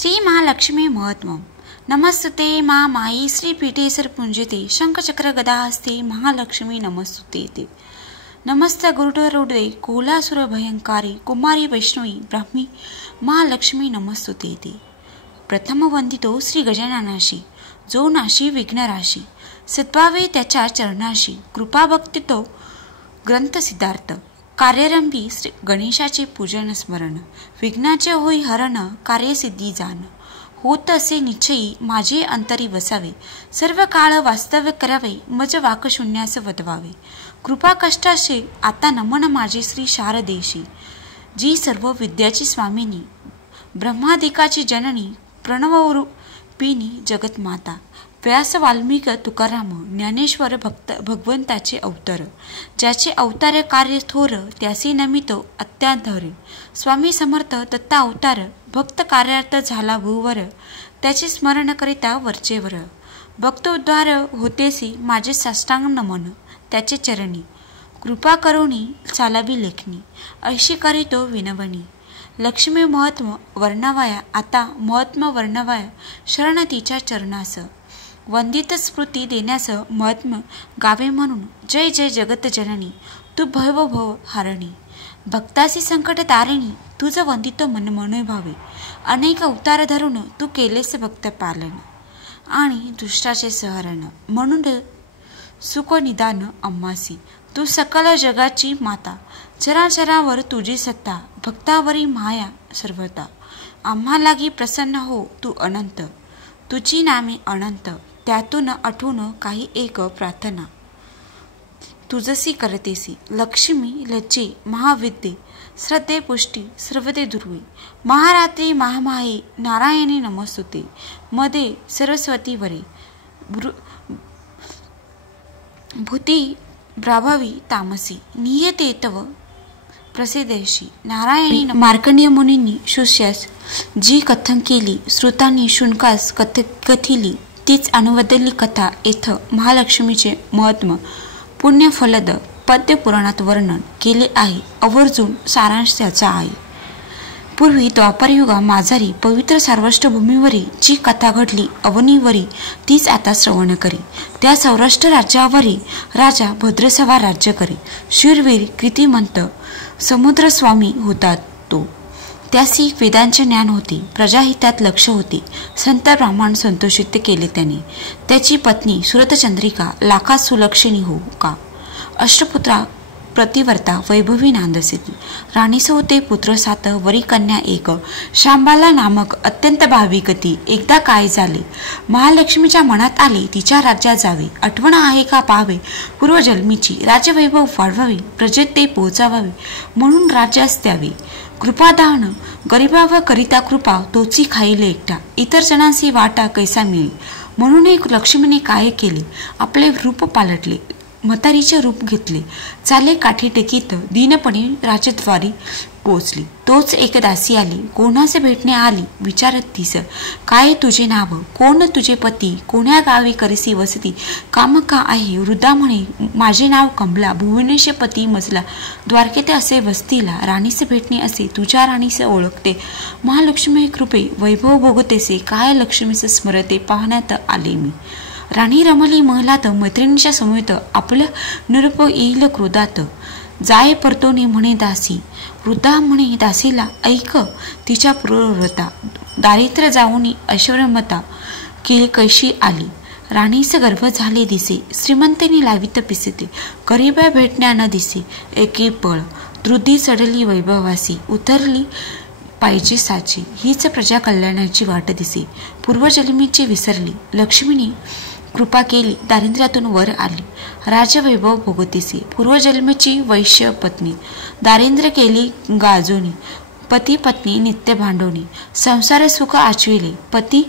श्री महालक्ष्मी महत्व नमस्तुते मा माई श्रीपीठे सरपुंजिते शंखचक्र गदाहस्ते महालक्ष्मी नमस्तुते नमस्त गुरुडरुडे कोलासुर भयंकारी कुमारी वैष्णवी ब्राह्मी महालक्ष्मी नमस्तुते। प्रथम वंदितो श्री गजाननाशी जो नाशी विघ्नराशी सद्भावे त्याच्या चरणाशी कृपा भक्तितो ग्रंथ सिद्धार्थ कार्यरंभी श्री गणेशाचे पूजन स्मरण विघ्नाचे होई हरण कार्यसिद्धी जाण होत असे निश्चयी माझे अंतरी वसावे सर्व काळ वास्तव्य करावे मज वाकशून्यास वदवावे कृपा कष्टाशे आता नमन माझे श्री शारदेशी जी सर्व विद्याची स्वामिनी ब्रह्मादिकाची जननी प्रणवरूपिणी जगतमाता व्यास वाल्मिक तुकाराम ज्ञानेश्वर भगवंताचे अवतार ज्याचे अवतार कार्य थोर त्यासी नमितो अत्याधर स्वामी समर्थ दत्ता अवतार भक्त कार्यार्थ झाला भूवर त्याचे स्मरण करिता वरचेवर भक्तोद्धार होतेसी माझे साष्टांग नमन त्याचे चरणी कृपा करुणी चालावी लेखनी ऐशी करीतो विनवणी लक्ष्मी महत्व वर्णवाया आता महत्म वर्णवाया शरण तिच्या चरणास वंदित स्मृती देण्यास महात्म गावे म्हणून जय जय जगत जननी तू भव भव हारणी भक्तासी संकट तारिणी तुझ वंदित मन मन भावे अनेक अवतार धरून तू केलेस भक्त पालन आणि दुष्टाचे सहरण म्हणून सुख निदान अम्मासी तू सकल जगाची माता चराचरावर तुझी सत्ता भक्तावरी माया सर्वता आम्हा लागी प्रसन्न हो तू अनंत तुझी नामे अनंत त्यातून आठवून काही एक प्रार्थना तुझसी करतेसी लक्ष्मी लज्जे महाविद्ये श्रद्धे पुष्टी सर्वते दुर्वी महारात्री महामाये नारायणी नमस्तुते मध्ये सरस्वती वरे भूती ब्राभावी तामसी नियते तव प्रसिद्धेशी नारायणी मार्कंडेय मुनींनी शिष्यास जी कथन केली श्रोतांनी शुनकास कथिली तीच अनुवदली कथा येथे महालक्ष्मीचे महत्व पुण्यफलद पद्य पुराणात वर्णन केले आहे आवर्जून सारांश त्याचा आहे। पूर्वी द्वापारयुगा माझारी पवित्र सार्वष्ट्र भूमीवरी जी कथा घडली अवनीवरी तीच आता श्रवण करी त्या सौराष्ट्र राज्यावरी राजा भद्रसवार राज्य करे शूरवीर कृतिमंत समुद्रस्वामी होता तो त्यासी वेदांचे ज्ञान होते प्रजाहितात लक्ष होते संत ब्राह्मण संतोषित केले त्याने त्याची पत्नी सुरतचंद्रिका लाखात सुलक्षणी हो का अष्टपुत्रा प्रतिवर्ता वैभवी नांदसिती राणीस होते पुत्र सात वरी कन्या एक शांबाला नामक अत्यंत भाविकती एकदा काय झाले महालक्ष्मीच्या मनात आले तिच्या राज्यात जावे आठवण आहे का पाहावे पूर्वजन्मीची राज्यवैभव वाढवावे प्रजेत ते पोहोचावे म्हणून राज्यास द्यावे कृपादान गरिबाव करिता कृपा तोची खाईले एकटा इतर जणांची वाटा कैसा मिळे म्हणून एक लक्ष्मीने काय केले आपले रूप पालटले म्हातारीचे रूप घेतले चाले काठी टेकीत दीनपणे राजद्वारी पोचली तोच एक दासी आली कोणाचे भेटणे आली विचारत तीस काय तुझे नाव कोण तुझे पती कोण्या गावी करीसी वसती काम का आहे वृद्धा म्हणे माझे नाव कमला भुवनेश पती मजला द्वारकेते असे वस्तीला राणीचे भेटणे असे तुझ्या राणीचे ओळखते महालक्ष्मी कृपे वैभव भोगतेसे काय लक्ष्मीचे स्मरते पाहण्यात आले मी राणी रमली महलात मैत्रिणीच्या समेत आपल्या निरूप येईल क्रोधात जाय परतोने म्हणे दासी वृद्धा म्हणे दासीला ऐक तिच्या पूर्वव्रता दारिद्र्य जाऊनी ऐश्वर्यमता केली कैशी आली राणीस गर्भ झाले दिसे श्रीमंतेने लावित पिसते गरीबा भेटण्या न दिसे एके पळ द्रुधी चढली वैभवासी उतरली पाहिजे साची हीच प्रजा कल्याणाची वाट दिसे पूर्वजन्मीची विसरली लक्ष्मीने कृपा केली दारिद्र्यातून वर आली राजवैभव भोगतीसी पूर्वजन्मेची वैश्य पत्नी दारिद्र्य केली गाजोनी पती पत्नी नित्य भांडवणी संसार सुख आचविले पती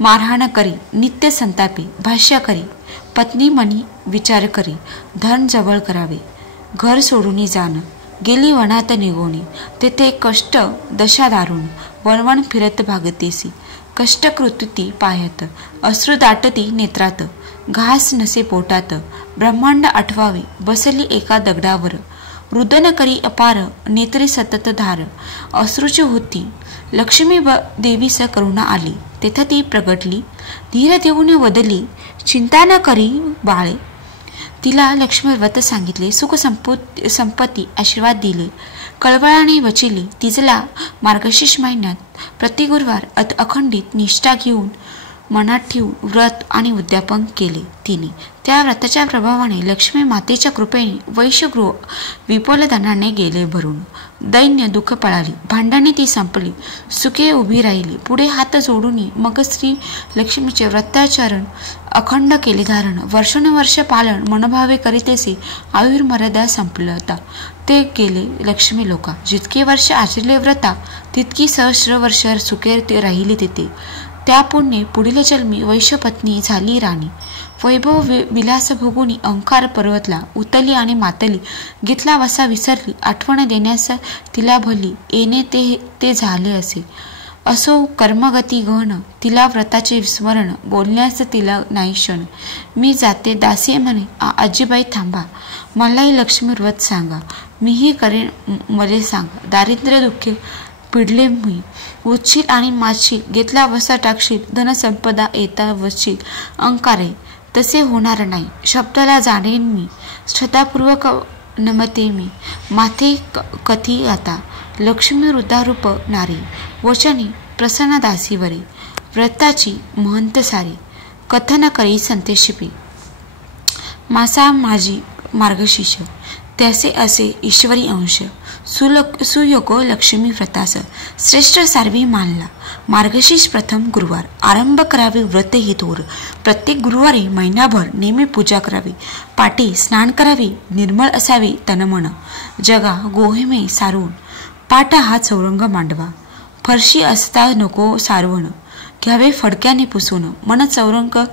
मारहाण करी नित्य संतापी भाष्य करी पत्नी मनी विचार करी धन जवळ करावे घर सोडून जाण गेली वनात निघोणी तेथे कष्ट दशा दारुण वणवण फिरत भागतेसी कष्ट कृती पाहत अश्रू दाटती नेत्रात घास नसे पोटात ब्रह्मांड आठवावे बसली एका दगडावर रुदन करी अपार नेत्रे सतत धार. अश्रूची होती लक्ष्मी देवीस करुणा आली. तेथ ती प्रगटली, धीर देऊन वदली, चिंता न करी बाळे. तिला लक्ष्मी व्रत सांगितले, सुख संपत्ती आशीर्वाद दिले, कळवळाने वचिली. तिजला मार्गशीर्ष महिन्यात प्रति गुरुवार अखंडित निष्ठा घेऊन मनात ठेवून व्रत आणि उद्यापन केले तिने. त्या व्रताच्या प्रभावाने लक्ष्मी मातेच्या कृपेने वैश्यगृह विपुल धनाने गेले भरून. दैन्य दुःख पळाली, भांडणे ती संपली, सुखे उभी राहिली. पुढे हात जोडून मग श्री लक्ष्मीचे व्रताचरण अखंड केले धारण. वर्षानुवर्ष पालन मनभावे करीतेसे आयुर्मर्यादा संपलता. ते गेले लक्ष्मी लोका. जितके वर्ष आचरले व्रता तितकी सहस्र वर्ष सुखे राहिली तिथे. त्या पुण्य पुढील जन्मी वैश्यपत्नी झाली राणी. वैभव विलास भोगुनी अहंकार पर्वतला, उतली आणि मातली. घेतला वसा विसरली, आठवण देण्यास तिला भली, येणे ते झाले असे. असो कर्मगती गहन, तिला व्रताचे स्मरण, बोलण्यास तिला नाही क्षण. मी जाते दासी म्हणे, आजीबाई थांबा, मलाही लक्ष्मी व्रत सांगा. मीही करेन मले सांगा. दारिद्र्य दुःखे पिडले मी, उचशील आणि माचशील, घेतला वसा टाकशील, धनसंपदा येता वशील. अंकारे तसे होणार नाही, शब्दाला जाणेन मी, श्रद्धापूर्वक नमते मी. माथे कथी आता, लक्ष्मी वृद्धारूप नारी, वचनी प्रसन्न दासीवरी. व्रताची महंत सारी, कथन करी संतेशिपी. मासा माझी मार्गशीर्ष, त्याचे असे ईश्वरी अंश. सुयोग लक्ष्मी व्रतास श्रेष्ठ सारवी मानला. मार्गशीर्ष प्रथम गुरुवार आरंभ करावे व्रत हे थोर. प्रत्येक गुरुवारी महिनाभर नेहमी पूजा करावी. पाटी स्नान करावे, निर्मळ असावे तनमन. जगा गोहेमे सारून, पाट हा चौरंग मांडवा. फरशी असता नको सारवण, घ्यावे फडक्याने पुसून. मन चौरंग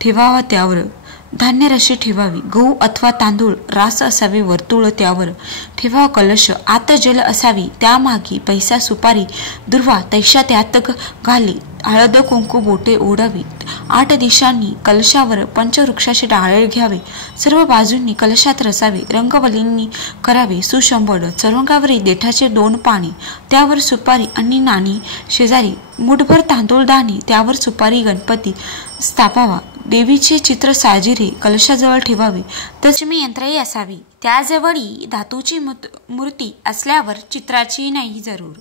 ठेवावा त्यावर, धान्य रशी ठेवावी. गहू अथवा तांदूळ रास असावे वर्तुळ, त्यावर ठेवावा कलश. आत जल असावी, त्यामागी पैसा सुपारी दुर्वा तैशा त्यात घाली. हळद कुंकू बोटे ओढावी. 8 दिशांनी कलशावर पंचवृक्षाचे डाळे घ्यावे. सर्व बाजूंनी कलशात रसावे. रंगवल्लींनी करावे सुशंबड. चौरंगावरील देठाचे 2 पाणी, त्यावर सुपारी आणि नाणी शेजारी. मुठभर तांदूळ दाणे, त्यावर सुपारी. गणपती स्थापावा. देवीचे चित्र साजिरे कलशाजवळ ठेवावे. लक्ष्मी यंत्रही असावी, त्याजवळी धातूची मूर्ती असल्यावर चित्राची नाही जरूर.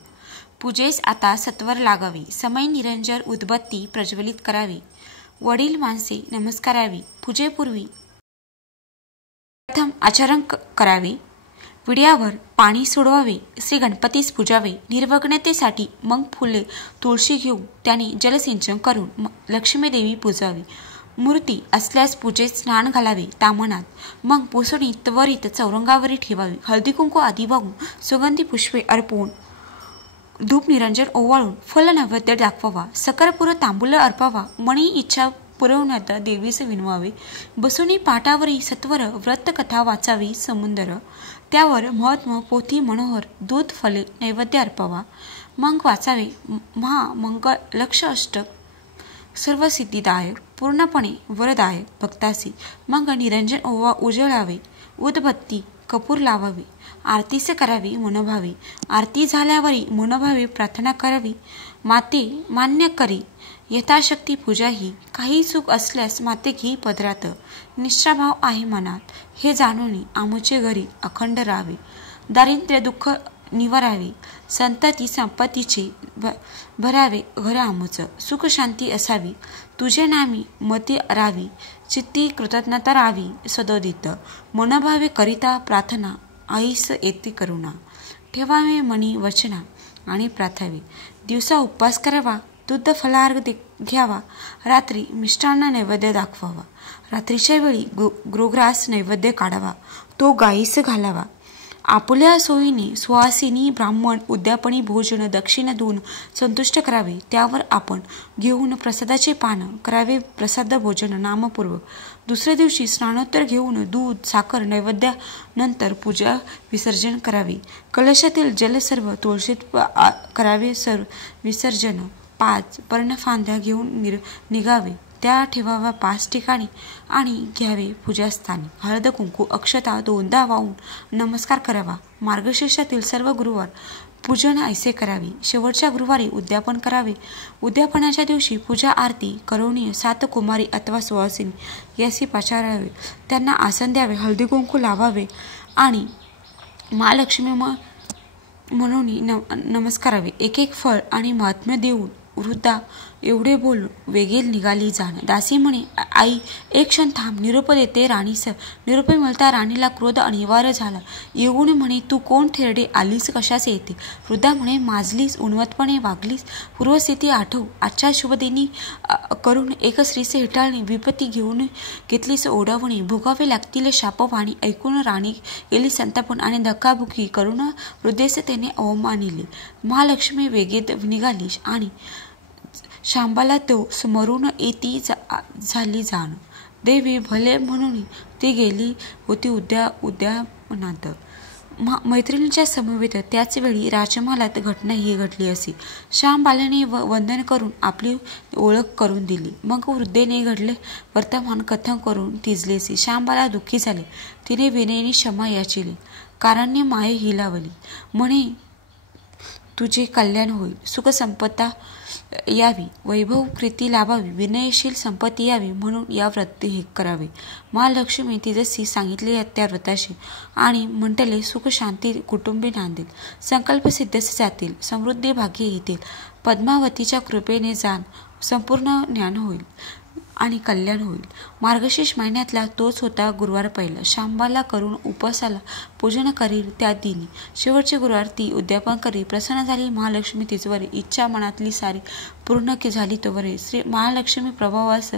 पूजेस आता सत्वर लागावी. समय निरंजन उदबत्ती प्रज्वलित करावी. वडील माणसे नमस्कारावी. पूजेपूर्वी प्रथम आचरण करावे. विड्यावर पाणी सोडवावे. श्री गणपतीस पूजावे. निर्विघ्नतेसाठी मग फुले तुळशी घेऊन त्याने जलसिंचन करून लक्ष्मी देवी पूजावी. मूर्ती असल्यास पूजेत स्नान घालावे तामणात. मग पुसणी त्वरित चौरंगावरी ठेवावी. हळदी कुंकू आदी वाहून सुगंधी पुष्पे अर्पवून धूप निरंजन ओवाळून फल नैवेद्य दाखवावा. सकरपूर तांबूल अर्पावा. मणी इच्छा पुरवण्यात देवीस विनवावे. बसुनी पाटावरी सत्वर व्रत कथा वाचावी समुंदर. त्यावर महात्मा पोथी मनोहर दूध फले नैवेद्य अर्पावा. मग वाचावे महामंगळ लक्ष अष्टक. सर्व सिद्धिदायक, पूर्णपणे वरदायक भक्तासी. मग निरंजन उजळावे. उदबत्ती कपूर लावावी. आरतीस करावी मनोभावे. आरती झाल्यावरी मनोभावे प्रार्थना करावी. माते मान्य करी यथाशक्ती पूजा ही. काही चूक असल्यास माते घे पदरात. निष्ठाभाव आहे मनात, हे जाणून आमुचे घरी अखंड राहावे. दारिद्र्य दुःख निवारावे. संतती संपत्तीचे भरावे घर आमुच. सुख शांती असावी. तुझे नामी मती रावी. चित्ती कृतज्ञता रावी सदोदित. मनोभावे करिता प्रार्थना आईस येते करुणा. ठेवावे मनी वचना आणि प्रार्थावे. दिवसा उपवास करावा. दूध फलाहार घ्यावा. रात्री मिष्टान्न नैवेद्य दाखवावा. रात्रीच्या वेळी गोग्रास नैवेद्य काढावा. तो गाईस घालावा. आपल्या सोयीने सुवासिनी ब्राह्मण उद्यापनी भोजन दक्षिण देऊन संतुष्ट करावे. त्यावर आपण घेऊन प्रसादाचे पान करावे. प्रसाद भोजन नामपूर्वक. दुसऱ्या दिवशी स्नानोत्तर घेऊन दूध साखर नैवेद्यानंतर पूजा विसर्जन करावे. कलशातील जल सर्व तुळशीत करावे विसर्जन. 5 पर्णफांद्या घेऊन निघावे. त्या ठेवाव्या 5 ठिकाणी आणि घ्यावे पूजास्थानी. हळद कुंकू अक्षता 2दा वाहून नमस्कार करावा. मार्गशीर्षातील सर्व गुरुवार पूजन ऐसे करावे. शेवटच्या गुरुवारी उद्यापन करावे. उद्यापनाच्या दिवशी पूजा आरती करोनीय 7 कुमारी अथवा सुवासिनी यासी पाचारावे. त्यांना आसन द्यावे, हळदी कुंकू लावावे आणि महालक्ष्मी म्हणून नमस्कारावे. एक एक फळ आणि महात्म्य देऊन वृद्धा एवढे बोलून वेगेल निघाली जाण. दासी म्हणे, आई एक क्षण थांब, निरोप देते राणीसर. निरोप मिळता राणीला क्रोध अनिवार्य झाला. येऊन म्हणे, तू कोण थेरडे, आलीस कशास येते? वृद्धा म्हणे, माजलीस, उन्मत्तपणे वागलीस, पूर्वस्थिती आठव. आजच्या शुभदिनी करून एक स्त्रीचे हिटाळणे, विपत्ती घेतलीस ओढवणे, भोगावे लागतील शापवाणी. ऐकून राणी गेली संतापून आणि धक्काबुक्की करून वृद्धेस त्याने अवमानिले. महालक्ष्मी वेगेत निघाली आणि शांबाला तो स्मरून येती झाली जाण. देवी भले म्हणून ती गेली होती उद्यापनात. मैत्रिणीच्या समवेत त्याच वेळी राजमहालात घटना ही घडली असे. श्यामबालाने वंदन करून आपली ओळख करून दिली. मग वृद्धेने घडले वर्तमान कथन करून थिजलेसे. श्यामबाला दुःखी झाले. तिने विनयने क्षमा याचिली. कारण्य माये हिलावली. म्हणे, तुझे कल्याण होईल, सुख संपदा यावी, वैभव कीर्ती लाभावी, विनयशील संपत्ती यावी म्हणून या व्रत हे करावे. महालक्ष्मी तिजसी सांगितले त्या व्रताशी आणि म्हटले, सुख शांती कुटुंबे नांदेल, संकल्प सिद्धस जातील, समृद्धी भाग्य येतील, पद्मावतीच्या कृपेने जाण संपूर्ण ज्ञान होईल आणि कल्याण होईल. मार्गशीर्ष महिन्यातला तोच होता गुरुवार पहिला. शांबाला करून उपवासाला पूजन करील त्या दिनी शेवटचे गुरुवार ती उद्यापन करी. प्रसन्न झाली महालक्ष्मी तिचवरी, इच्छा मनातली सारी पूर्ण झाली तोवरे. श्री महालक्ष्मी प्रभावास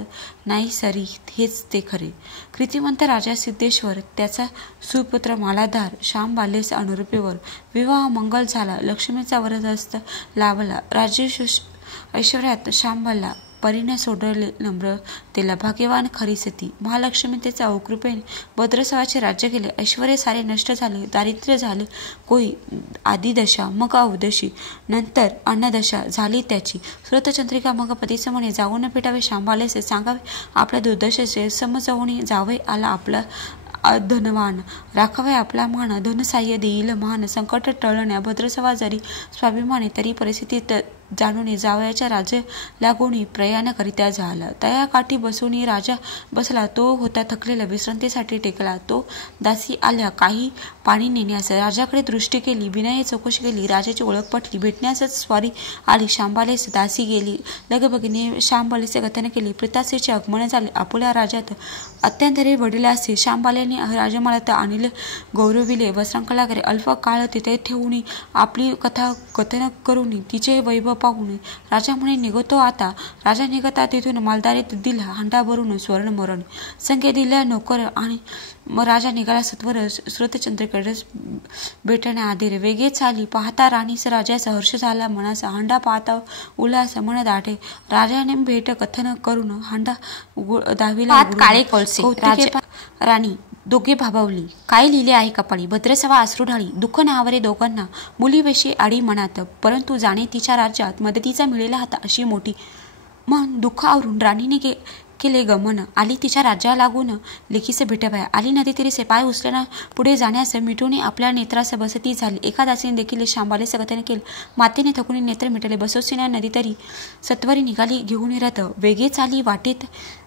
नाही सरी, हेच ते खरे. कृतिमंत राजा सिद्धेश्वर त्याचा सुपुत्र मालाधार शांबालेस अनुरूपेवर विवाह मंगल झाला. लक्ष्मीचा वरदहस्त लाभला. राज्य ऐश्वर्यात शांबाला परीने सोडले नम्रतेला. भाग्यवान खरी सती महालक्ष्मी त्याचा अवकृपेने भद्रसवाचे राज्य केले. ऐश्वर्य सारे नष्ट झाले. दारिद्र्य झाले कोई. आदिदशा मग अवदशी, नंतर अन्नदशा झाली त्याची. स्रोतचंद्रिका मग पतीचं म्हणे, जाऊन भेटावे शांबालेसे, सांगावे आपल्या दुर्दशेचे, समजावून जावे आला आपला धनवान, राखावे आपला मान, धनसाह्य देईल मान, संकट टळण्या भद्रसवा जरी स्वाभिमानी, तरी परिस्थितीत जाणून जावयाच्या राजे लागून प्रयाण करित्या झाला. तया काठी बसून राजा बसला. तो होता थकलेला, विश्रांतीसाठी टेकला. तो दासी आल्या काही पाणी नेण्यास. राजाकडे दृष्टी केली, विनय चौकशी केली, राजाची ओळख पटली. भेटण्यासच स्वारी आली. शांबालेस दासी गेली. लगबगीने शांबालेचे कथन केले. प्रितासीचे आगमन झाले. आपुल्या राजात अत्यंतरी वडिलासी शांबालेने राजमहालात आणले. गौरविले, वस्त्रांकला करे. अल्प काळ तिथे ठेवून आपली कथा कथन करून तिचे वैभव पाहून राजा म्हणे, निघतो आता. राजा निघता तिथून मालदारीत दिला हांडा भरून स्वर्ण मरण. संख्या दिल्या नोकर आणि राजा निघाला सत्वर स्रोतचंद्रिकेकडे भेटण्या आधी. वेगेच आली. पाहता राणीस राजाचा हर्ष झाला मनाचा. हांडा पाहता उल्हास मन दाटे. राजाने भेट कथन करून हांडा दाविला. काळे कोळसे राणी दोघे भाबावली. काय लिहिले आहे कपाळी, भद्रसवा अश्रू ढाळी. दुःख नावारे दोघांना, मुलीविषयी आडी मनात, परंतु जाणे तिच्या राज्यात मदतीचा मिळेला होता अशी मोठी. मन दुःख आवरून राणीने केले गमन. आली तिच्या राज्याला लागून लेखीस भेटवाया. आली नदी तीरीसे पाय उचलून पुढे जाण्यास मिटून आपल्या नेत्रास बसती झाली. एका दासीने देखील शांबालेचे कथन केले. मातेने थकून नेत्र मिटले. बसवसीना नदी तरी सत्वरी निघाली घेऊन रथ. वेगेच आली वाटेत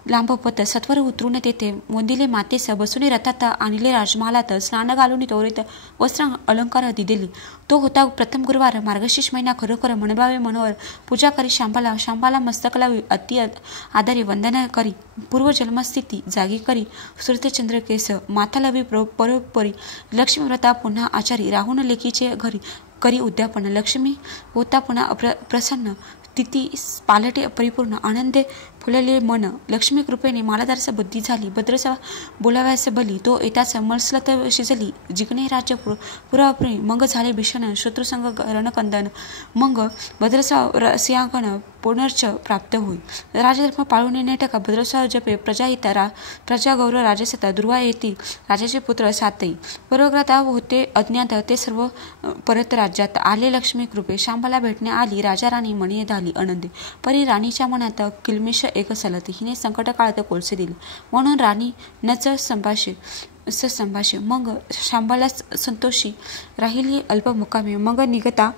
लांबपत. सत्वर उतरून तेथे मोंदिले मातेस. बसून रथात आणले राजमहालात. स्नान घालून त्वरित वस्त्र अलंकार दिलेली. तो होता प्रथम गुरुवार. मार्गशीर्ष महिना. खरोखर मनभावे मनोहर. पूजा करी शांबाला मस्तक लावी. अति आदरी वंदन करी. पूर्वजन्मस्थिती जागी करी. श्रुतचंद्रकेस माथा लावी. परोपरी लक्ष्मी व्रता पुन्हा आचारी. राहून लेकीचे घरी करी उद्यापन. लक्ष्मी होता पुन्हा प्रसन्न. तिथी पालटे परिपूर्ण. आनंदे फुलले मन. लक्ष्मी कृपेने मालादारस बुद्धी झाली. भद्रसवा बोलाव्यास बली. तो येताच मत्सलत शिजली. जिंकणे राज्य पुरापुरी. मग झाले भीषण शत्रुसंग रणकंदन. मग भद्रसवा सिंहांकन पुनर्च प्राप्त होई. राजधर्म पाळून नेटक भद्रसवा जपे. प्रजाहिता प्रजा गौरव राजसता. दुर्वा येती राजाचे पुत्र सातही. पूर्वग्रता होते अज्ञात. ते सर्व परत राज्यात आले. लक्ष्मी कृपे शांबाला भेटणे आली. राजा राणी मणी झाली आनंदी. परी राणीच्या मनात किलमिश एक सलत हिने संकट काळात कोळसे दिले म्हणून राणी नच संभाषे मग शांबाला संतोषी राहिली अल्पमुकामी मग निघता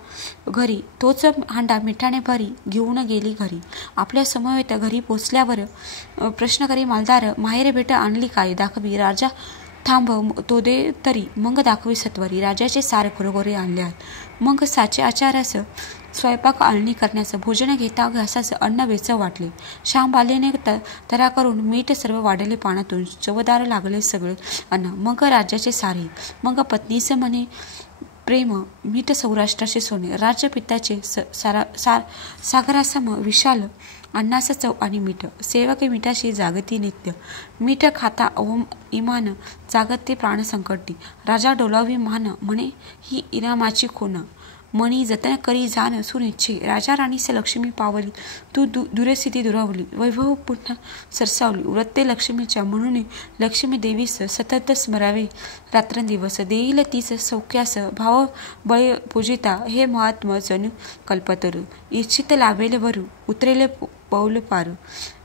घरी तोच हांडा मिठाने भरी घेऊन गेली घरी. आपल्या समवेत घरी पोचल्यावर प्रश्न करी मालदार माहेर भेट आणली काय दाखवी राजा थांब तो दे तरी मग दाखवी सत्वरी राजाचे सारे कुरगोरे आणले आहेत. मग साचे आचारास स्वयंपाक आळणी करण्याचं भोजन घेता घासाचं अन्न वेचव वाटले. श्यामबालेने तरा करून मीठ सर्व वाढले पाण्यातून चवदार लागले सगळे अन्न. मग राज्याचे सारे मग पत्नीचे म्हणे प्रेम मीठ सौराष्ट्राचे सोने राज्य पित्ताचे सागरासम विशाल अन्नाचा चव आणि मीठ सेवके मिठाशी जागती नित्य मीठ खाता ओम इमान जागते प्राण संकटी राजा डोलावी मान म्हणे ही इनामाची खून मणी जतन करी जाण सुनिच्छे राजा राणीस लक्ष्मी पावली तू दुरस्थिती दुरावली वैभव पुन्हा सरसावली व्रते लक्ष्मीच्या म्हणून लक्ष्मी देवीस सतत स्मरावे रात्रंदिवस देईल तीच सौख्यास भाव बळ पूजिता हे महात्म जन कल्पतरू इच्छित लाभेल वरू उतरेल पौल पारू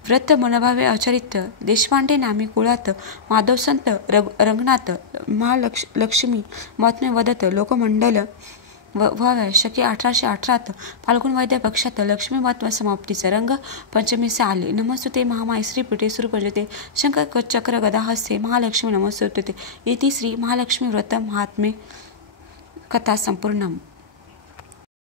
व्रत मनभावे आचरित देशपांडे नामी कुळात माधव संत रंगनाथ महालक्ष्मी महात्म्य वदत लोकमंडल व्हाव्या शके 1818 फाल्गुन वैद्य पक्षात लक्ष्मी महात्मा समाप्तीचे रंग पंचमीचे आले. नमस्तुते महामाय श्रीपीठे सुरपूजिते शंकर चक्र गदाहस्ते महालक्ष्मी नमस्तुते इति श्री महालक्ष्मी व्रत महात्म्ये कथा संपूर्णम.